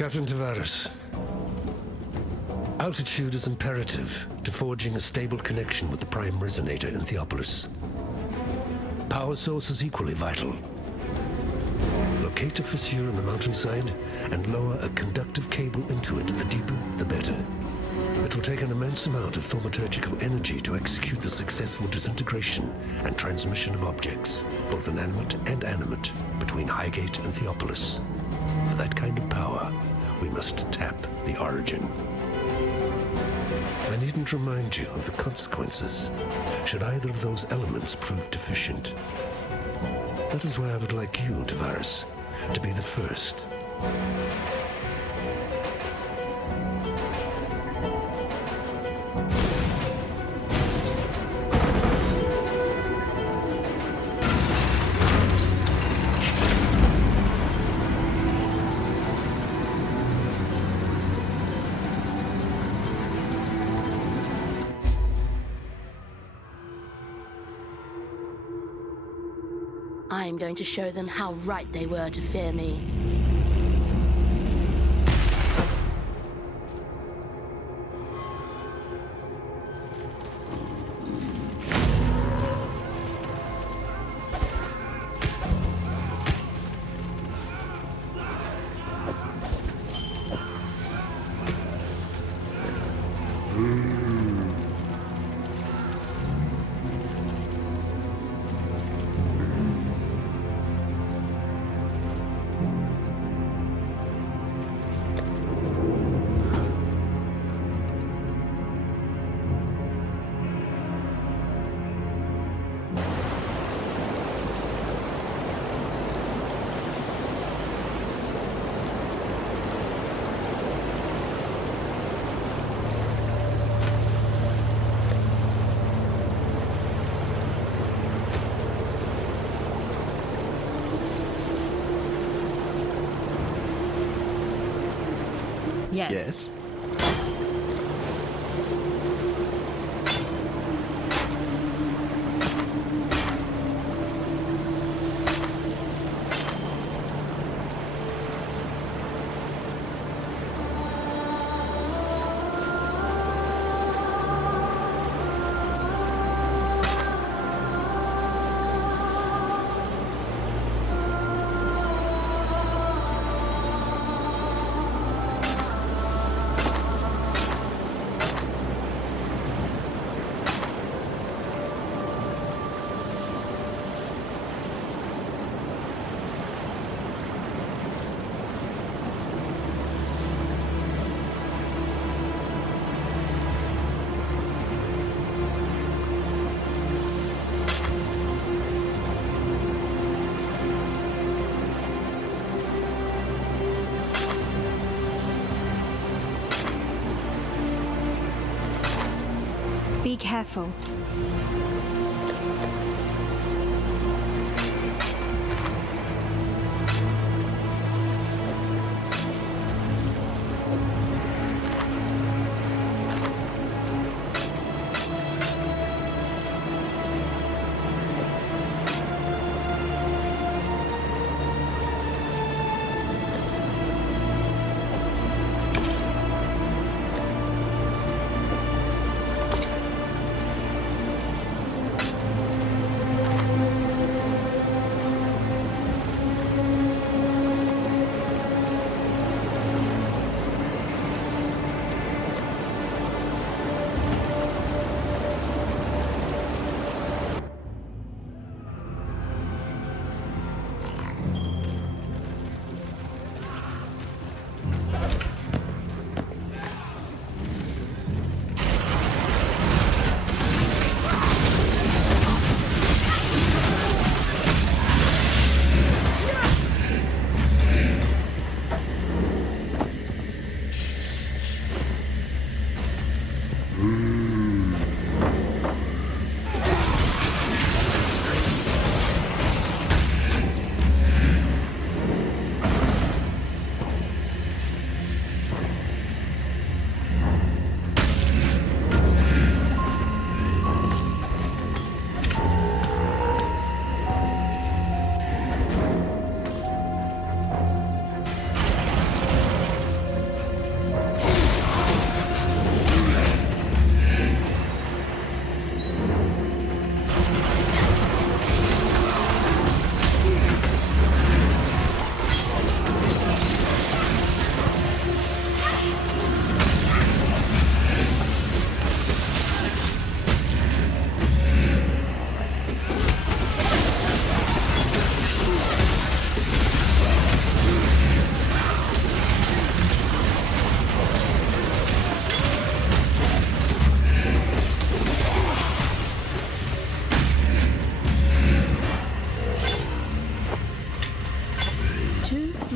Captain Tavares, altitude is imperative to forging a stable connection with the prime resonator in Theopolis. Power source is equally vital. Locate a fissure in the mountainside and lower a conductive cable into it. The deeper, the better. It will take an immense amount of thaumaturgical energy to execute the successful disintegration and transmission of objects, both inanimate and animate, between Highgate and Theopolis. For that kind of power, we must tap the origin. I needn't remind you of the consequences should either of those elements prove deficient. That is why I would like you, Tavares, to be the first. I'm going to show them how right they were to fear me. Yes. Be careful.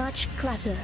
much clutter.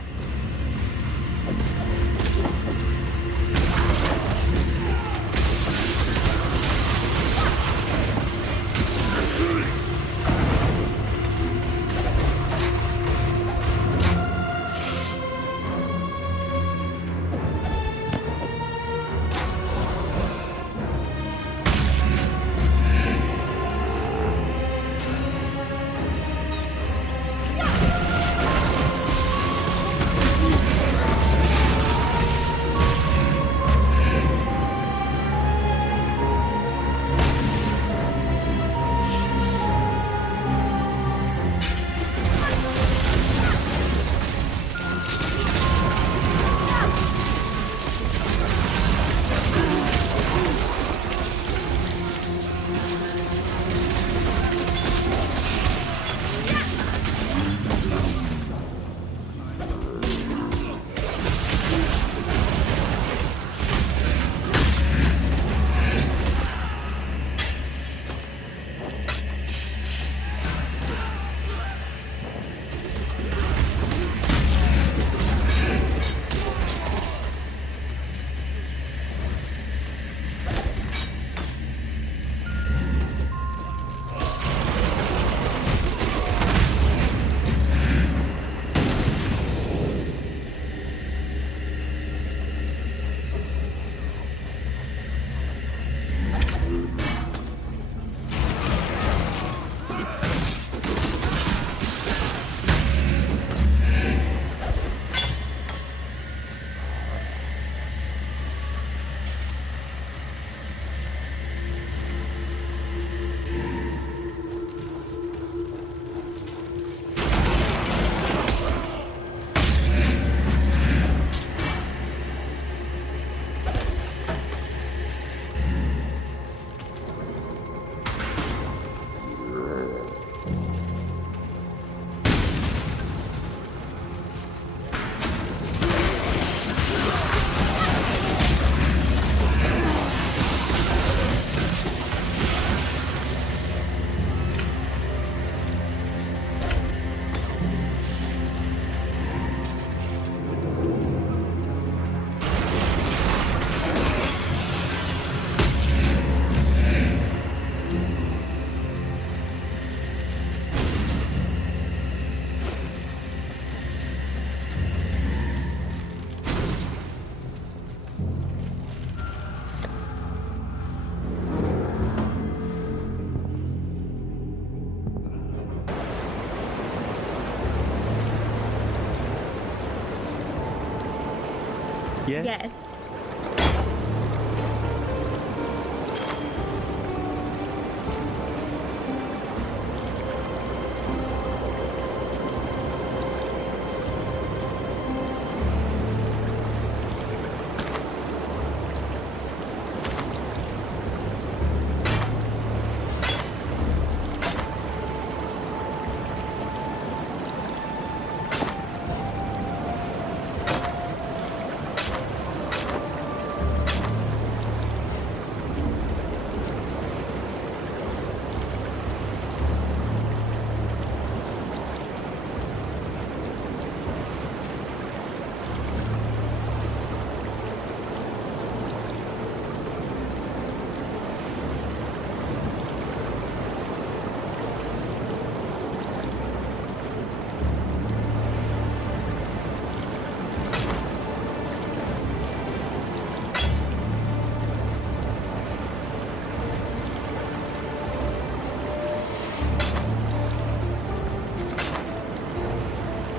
Yes? Yes.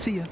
See ya.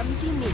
clumsy me.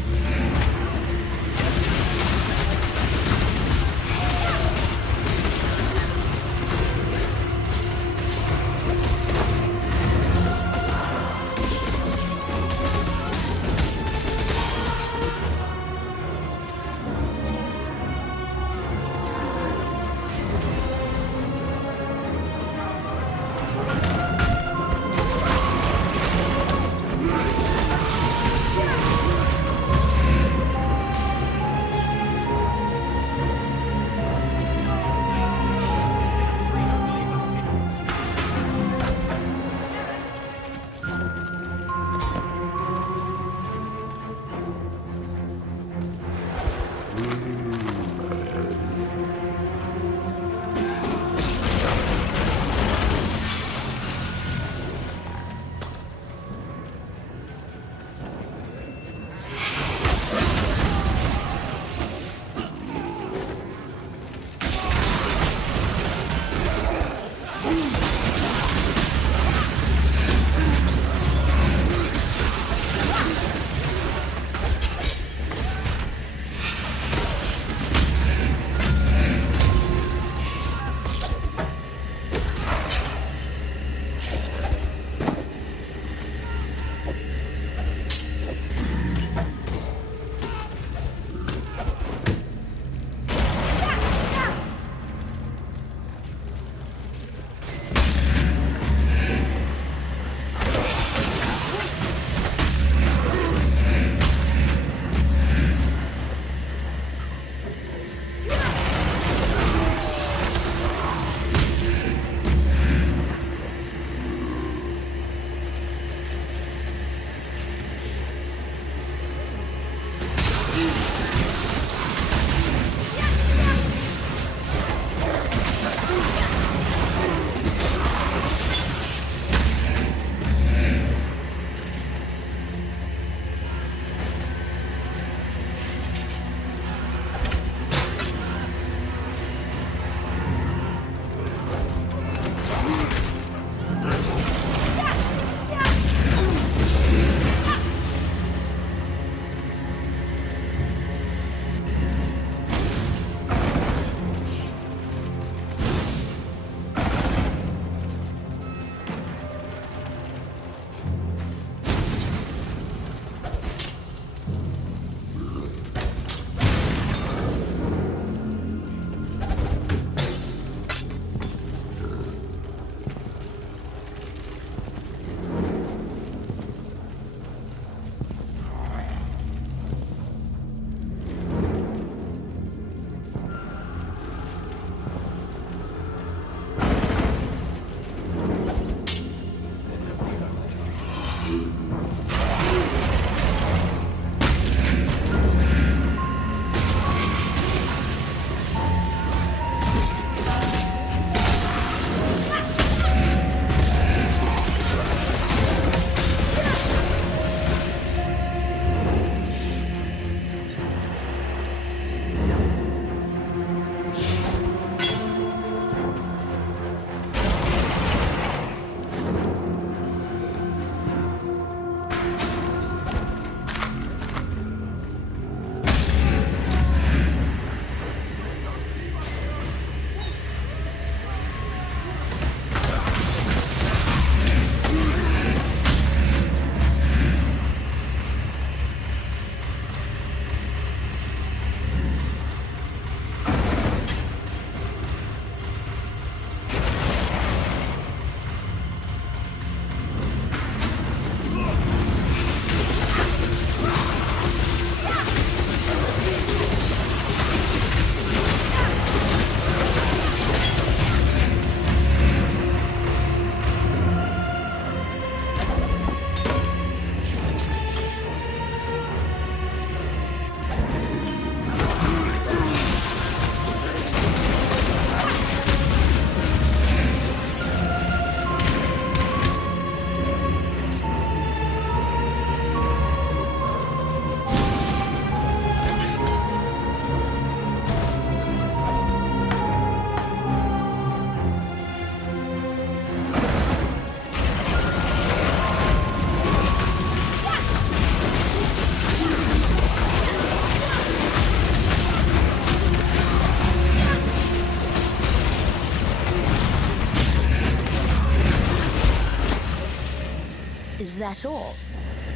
that all?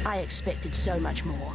I expected so much more.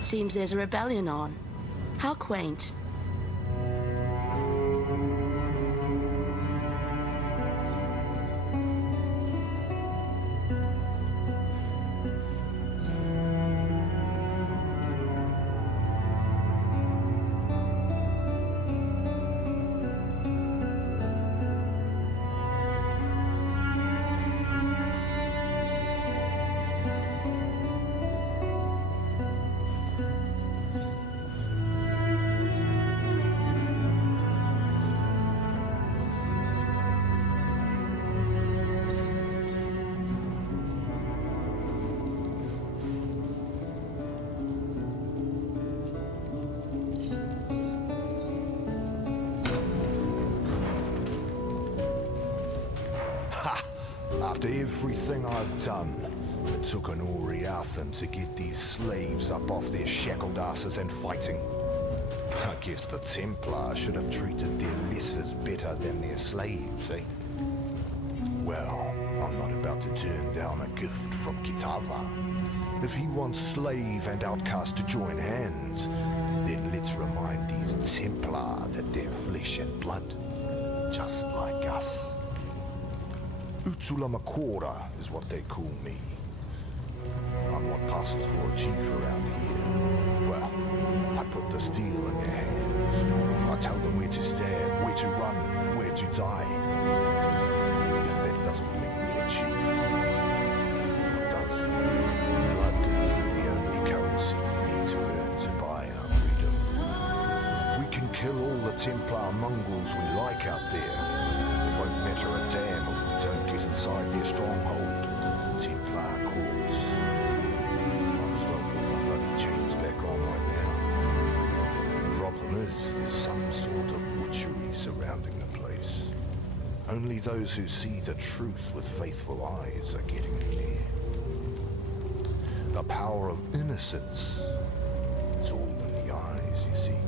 Seems there's a rebellion on. How quaint. After everything I've done, it took an Oriathan to get these slaves up off their shackled asses and fighting. I guess the Templar should have treated their lessers better than their slaves, eh? Well, I'm not about to turn down a gift from Kitava. If he wants slave and outcast to join hands, then let's remind these Templar that they're flesh and blood, just like us. Utsulamakora is what they call me. I'm what passes for a chief around here. Well, I put the steel in their hands. I tell them where to stand, where to run, where to die. If that doesn't make me a chief, what does? Blood isn't the only currency we need to earn to buy our freedom. We can kill all the Templar mongrels we like out there. It won't matter a damn if we don't get inside their stronghold, Templar courts. Might as well put my bloody chains back on right now. The problem is, there's some sort of witchery surrounding the place. Only those who see the truth with faithful eyes are getting in there. The power of innocence. It's all in the eyes, you see.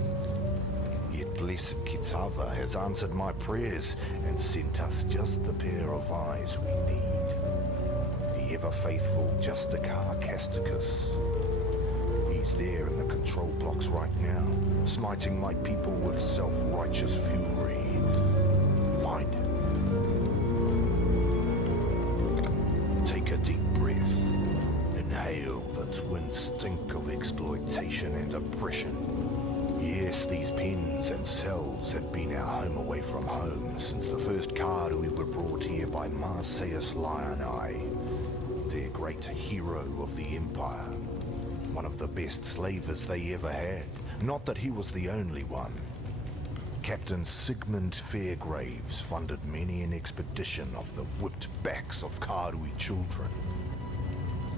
Yet blessed Kitava has answered my prayers and sent us just the pair of eyes we need. The ever-faithful Justikar Casticus. He's there in the control blocks right now, smiting my people with self-righteous fury. Find him. Take a deep breath. Inhale the the twin stink of exploitation and oppression. Yes, these pens and cells had been our home away from home since the first Karui were brought here by Marseus Lioneye, their great hero of the Empire. One of the best slavers they ever had. Not that he was the only one. Captain Sigmund Fairgraves funded many an expedition of the whipped backs of Karui children.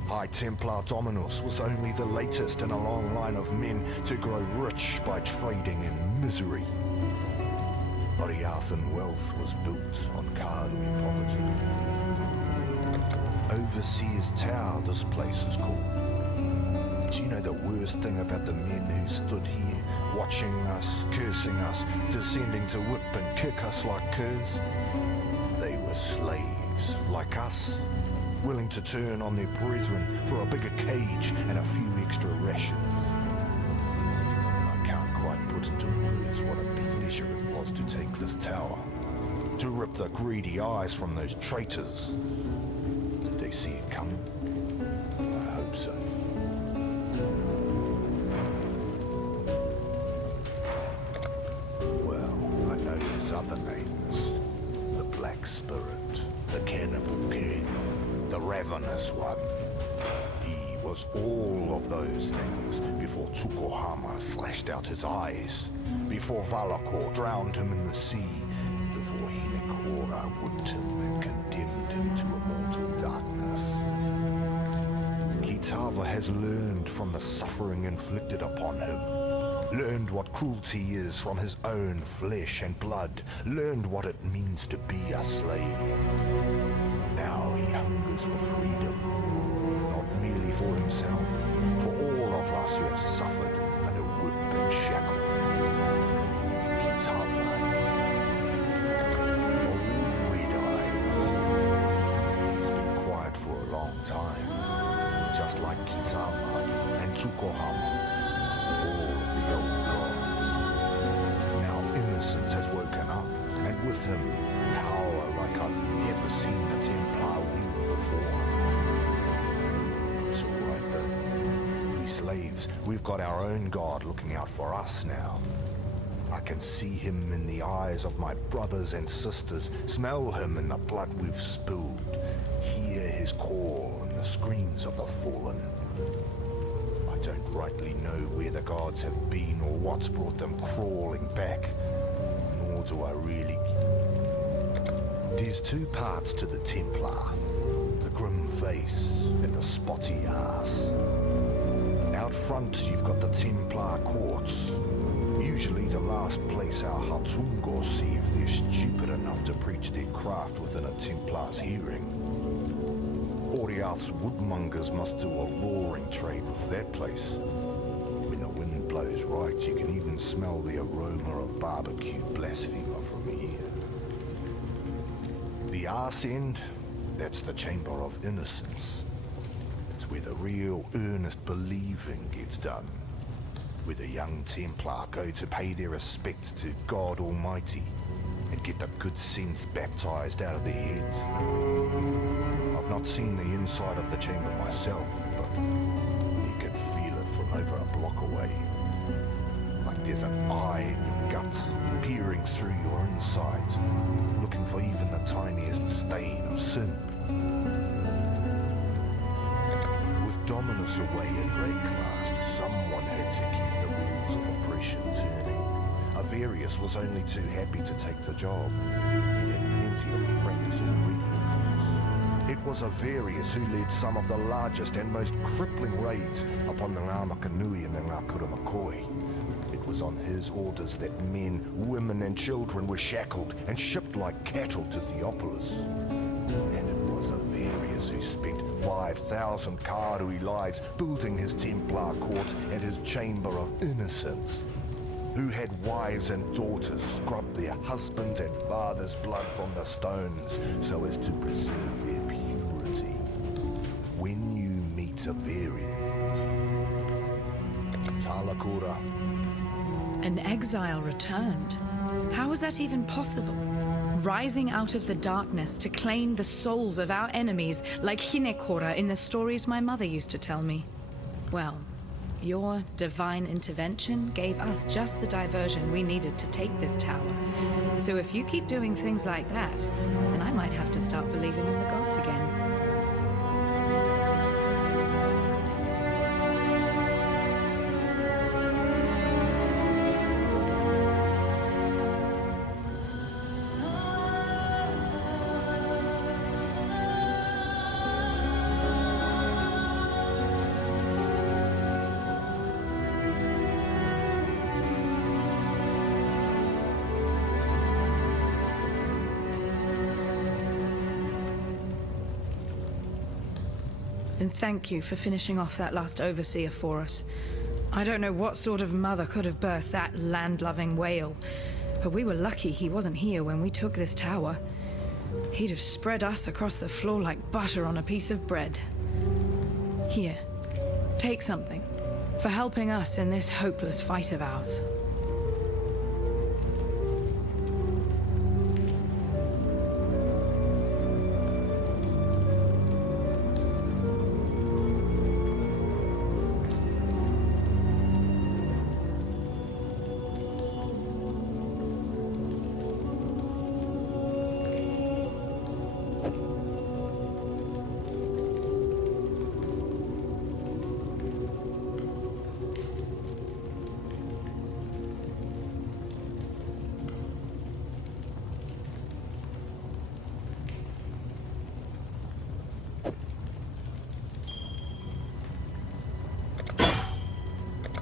High Templar Dominus was only the latest in a long line of men to grow rich by trading in misery. Oriathan wealth was built on Karui poverty. Overseer's Tower, this place is called. Do you know the worst thing about the men who stood here, watching us, cursing us, descending to whip and kick us like curs? They were slaves, like us, willing to turn on their brethren for a bigger cage and a few extra rations. I can't quite put into words what a pleasure it was to take this tower, to rip the greedy eyes from those traitors. Did they see it coming? I hope so. Well, I know his other names. The Black Spirit, the Cannibal King, the Ravenous One. He was all of those things before Tukohama slashed out his eyes, before Valakor drowned him in the sea, before Hinekora whipped him and condemned him to immortal darkness. Kitava has learned from the suffering inflicted upon him, learned what cruelty is from his own flesh and blood, learned what it means to be a slave. Now he hungers for freedom, not merely for himself, for all of us who have suffered under whip and shackle. Kitava, old Red Eyes. He's been quiet for a long time, just like Kitava and Tukohama, all of the old gods. Now innocence has woken up, and with him, power like I've never seen the Templar wield before. It's all right though. We slaves, we've got our own god looking out for us now. I can see him in the eyes of my brothers and sisters, smell him in the blood we've spilled, hear his call in the screams of the fallen. I don't rightly know where the gods have been or what's brought them crawling back, nor do I really. There's two parts to the Templar, the grim face and the spotty ass. Out front you've got the Templar courts, usually the last place our Hatungor see if they're stupid enough to preach their craft within a Templar's hearing. Oriath's woodmongers must do a roaring trade with that place. When the wind blows right, you can even smell the aroma of barbecue blasphemer from here. The arse end, that's the Chamber of Innocence. It's where the real earnest believing gets done. Where the young Templar go to pay their respects to God Almighty and get the good sense baptized out of their heads. I've not seen the inside of the chamber myself, but you can feel it from over a block away. Like there's an eye in your gut, peering through your insides, looking for even the tiniest stain of sin. With Dominus away at Rayclast, someone had to keep the wheels of oppression turning. Avarius was only too happy to take the job. He had plenty of practice already. It was Avarius who led some of the largest and most crippling raids upon the Ngāmakanui and the Ngākura McCoy. It was on his orders that men, women and children were shackled and shipped like cattle to Theopolis. And it was Avarius who spent 5,000 Karui lives building his Templar court and his Chamber of Innocence. Who had wives and daughters scrub their husbands' and fathers' blood from the stones so as to preserve their purity. When you meet Avarius, Talakura. An exile returned. How is that even possible? Rising out of the darkness to claim the souls of our enemies like Hinekora in the stories my mother used to tell me. Well, your divine intervention gave us just the diversion we needed to take this tower. So if you keep doing things like that, then I might have to start believing in the gods again. And thank you for finishing off that last overseer for us. I don't know what sort of mother could have birthed that land-loving whale, but we were lucky he wasn't here when we took this tower. He'd have spread us across the floor like butter on a piece of bread. Here, take something for helping us in this hopeless fight of ours.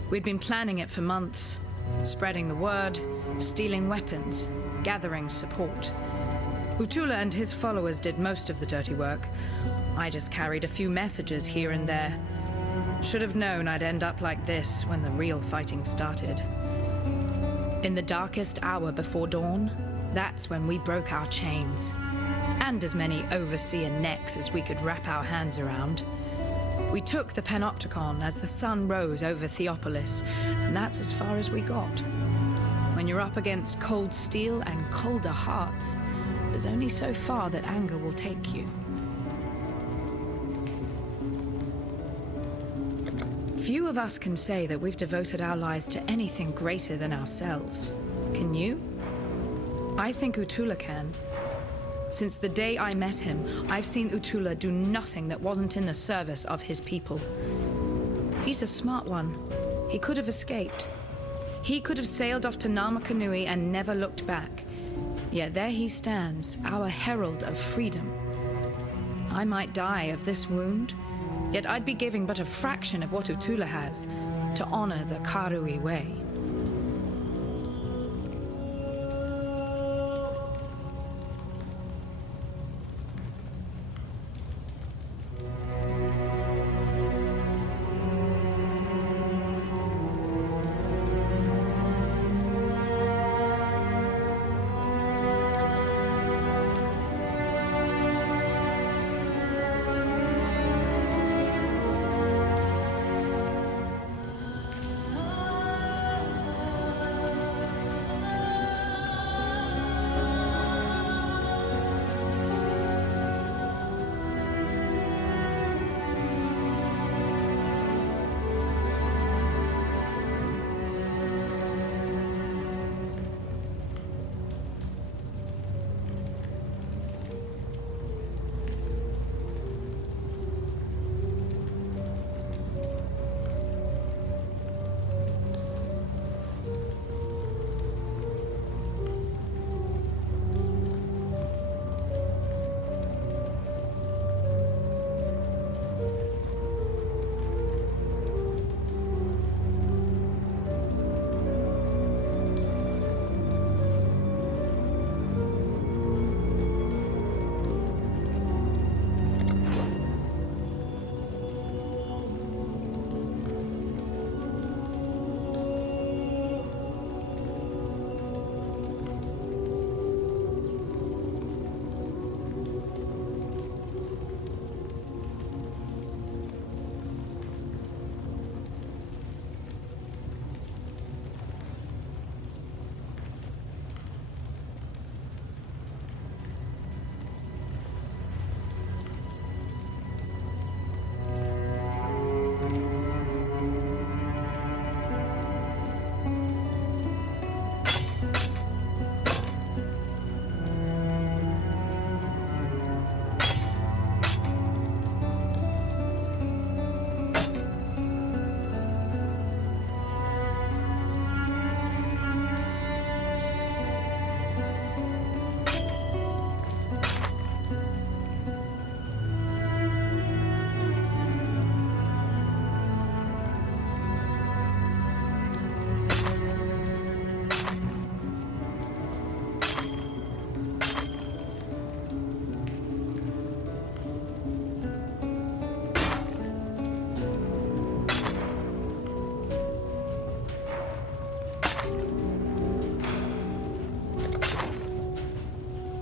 We'd been planning it for months, spreading the word, stealing weapons, gathering support. Utula and his followers did most of the dirty work. I just carried a few messages here and there. Should have known I'd end up like this when the real fighting started. In the darkest hour before dawn, that's when we broke our chains. And as many overseer necks as we could wrap our hands around. We took the Panopticon as the sun rose over Theopolis, and that's as far as we got. When you're up against cold steel and colder hearts, there's only so far that anger will take you. Few of us can say that we've devoted our lives to anything greater than ourselves. Can you? I think Utula can. Since the day I met him, I've seen Utula do nothing that wasn't in the service of his people. He's a smart one. He could have escaped. He could have sailed off to Namakanui and never looked back. Yet there he stands, our herald of freedom. I might die of this wound, yet I'd be giving but a fraction of what Utula has to honor the Karui way.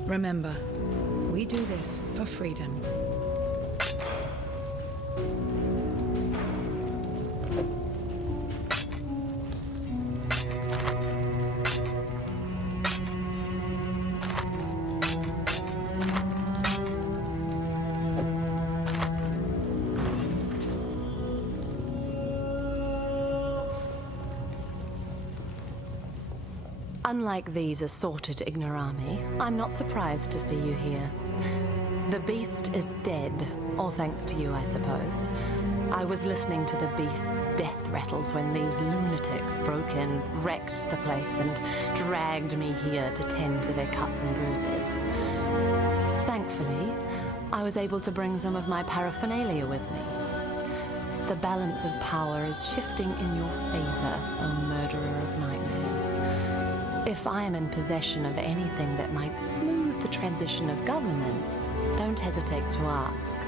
Remember, we do this for freedom. Unlike these assorted ignorami, I'm not surprised to see you here. The beast is dead, all thanks to you, I suppose. I was listening to the beast's death rattles when these lunatics broke in, wrecked the place, and dragged me here to tend to their cuts and bruises. Thankfully, I was able to bring some of my paraphernalia with me. The balance of power is shifting in your favor, O murderer of nightmares. If I am in possession of anything that might smooth the transition of governments, don't hesitate to ask.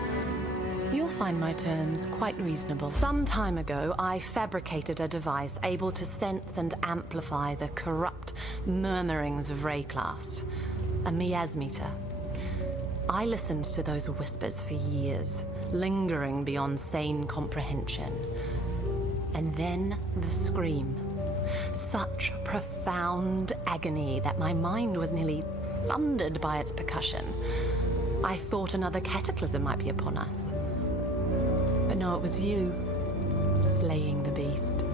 You'll find my terms quite reasonable. Some time ago, I fabricated a device able to sense and amplify the corrupt murmurings of Rayclast, a miasmeter. I listened to those whispers for years, lingering beyond sane comprehension. And then the scream. Such profound agony that my mind was nearly sundered by its percussion. I thought another cataclysm might be upon us. But no, it was you, slaying the beast.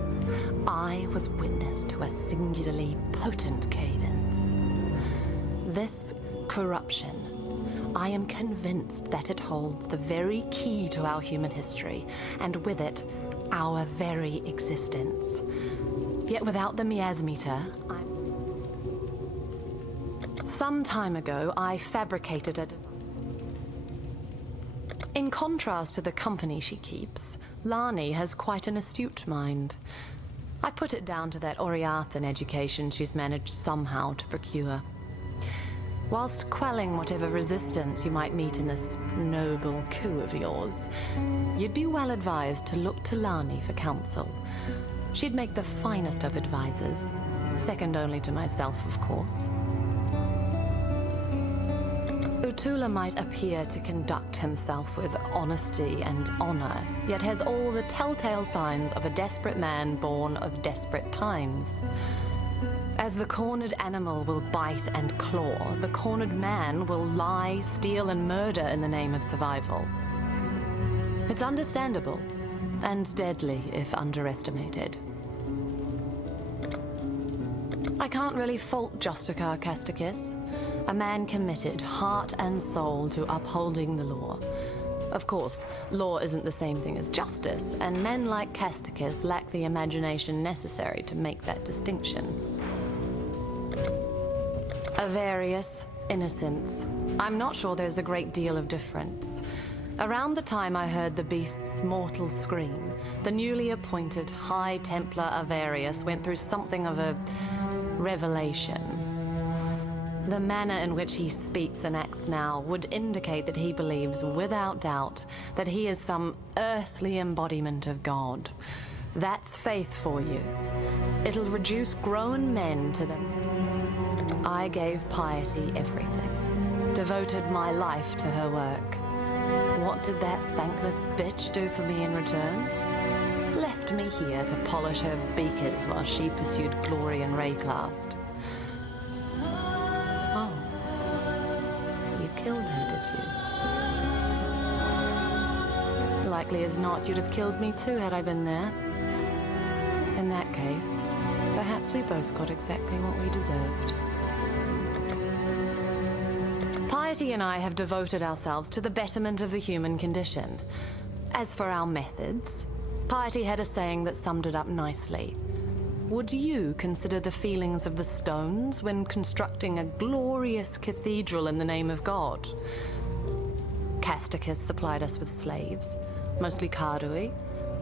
I was witness to a singularly potent cadence. This corruption, I am convinced that it holds the very key to our human history, and with it, our very existence. Yet without the miasmeter, Some time ago, I fabricated a... In contrast to the company she keeps, Lani has quite an astute mind. I put it down to that Oriathan education she's managed somehow to procure. Whilst quelling whatever resistance you might meet in this noble coup of yours, you'd be well advised to look to Lani for counsel. She'd make the finest of advisors, second only to myself, of course. Utula might appear to conduct himself with honesty and honor, yet has all the telltale signs of a desperate man born of desperate times. As the cornered animal will bite and claw, the cornered man will lie, steal, and murder in the name of survival. It's understandable, and deadly if underestimated. I can't really fault Justicar Casticus, a man committed, heart and soul, to upholding the law. Of course, law isn't the same thing as justice, and men like Casticus lack the imagination necessary to make that distinction. Avarice, innocence. I'm not sure there's a great deal of difference. Around the time I heard the beast's mortal scream, the newly appointed High Templar Avarius went through something of a revelation. The manner in which he speaks and acts now would indicate that he believes, without doubt, that he is some earthly embodiment of God. That's faith for you. It'll reduce grown men to them. I gave Piety everything, devoted my life to her work. What did that thankless bitch do for me in return? Left me here to polish her beakers while she pursued glory and Rayclast. Oh, you killed her, did you? Likely as not, you'd have killed me too had I been there. In that case, perhaps we both got exactly what we deserved. Piety and I have devoted ourselves to the betterment of the human condition. As for our methods, Piety had a saying that summed it up nicely. Would you consider the feelings of the stones when constructing a glorious cathedral in the name of God? Casticus supplied us with slaves, mostly Kardui,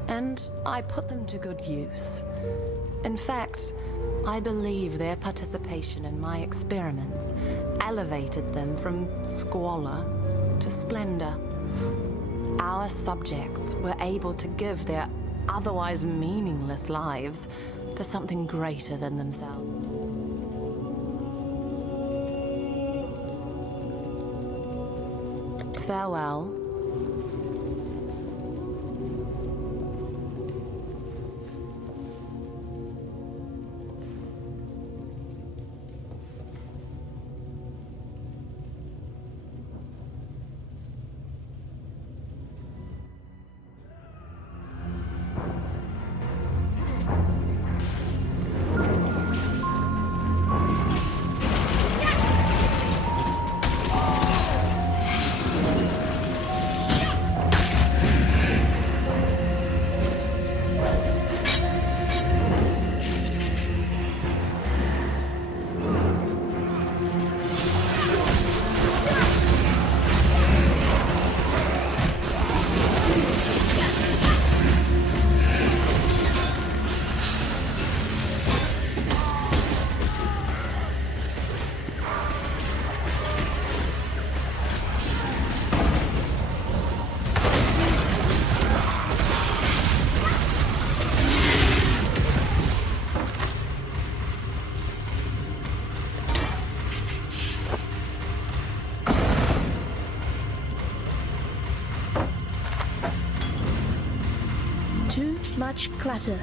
and I put them to good use. In fact, I believe their participation in my experiments elevated them from squalor to splendor. Our subjects were able to give their otherwise meaningless lives to something greater than themselves. Farewell. Too much clutter.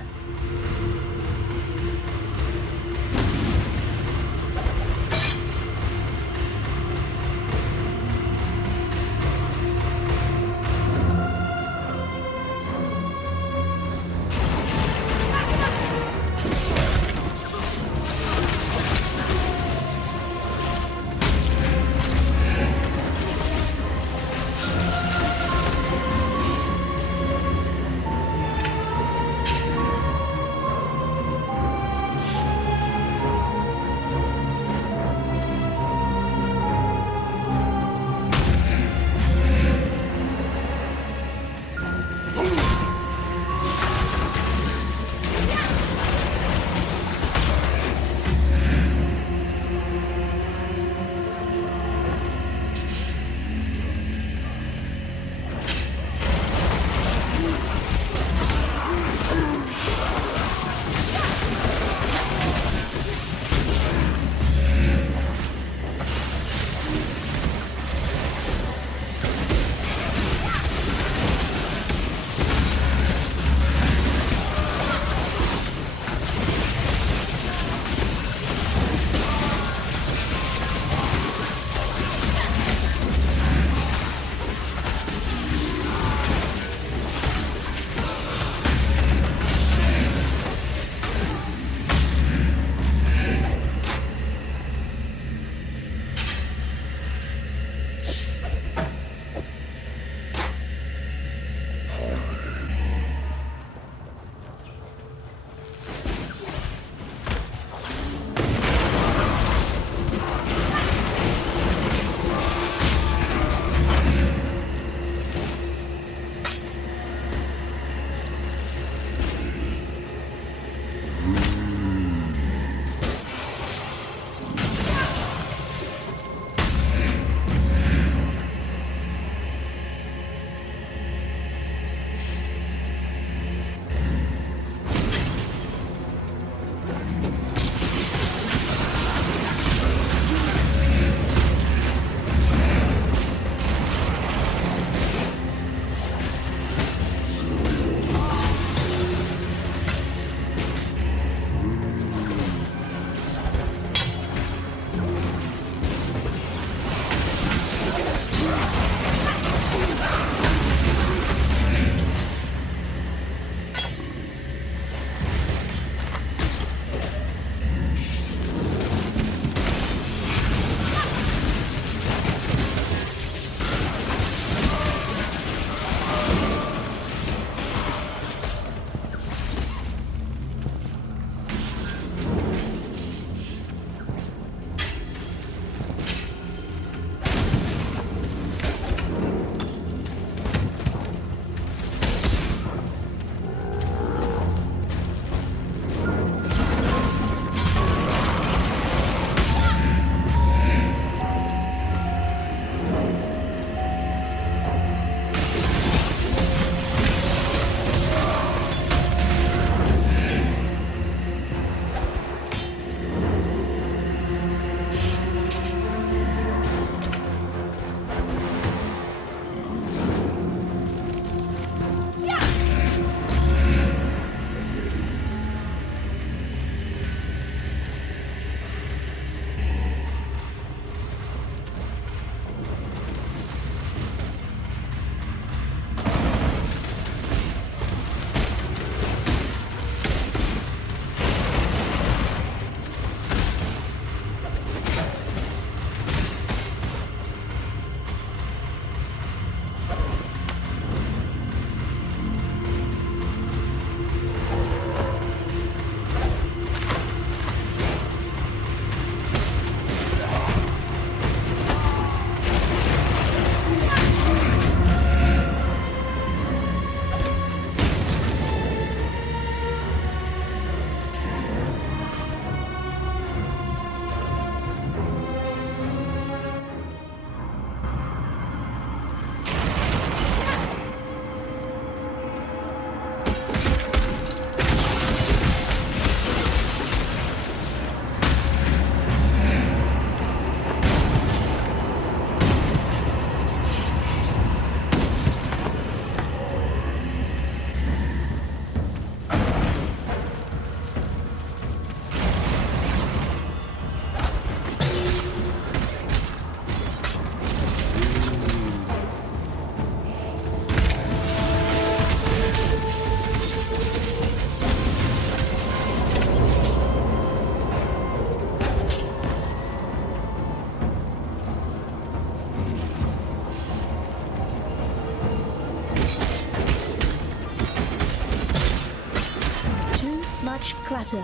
clatter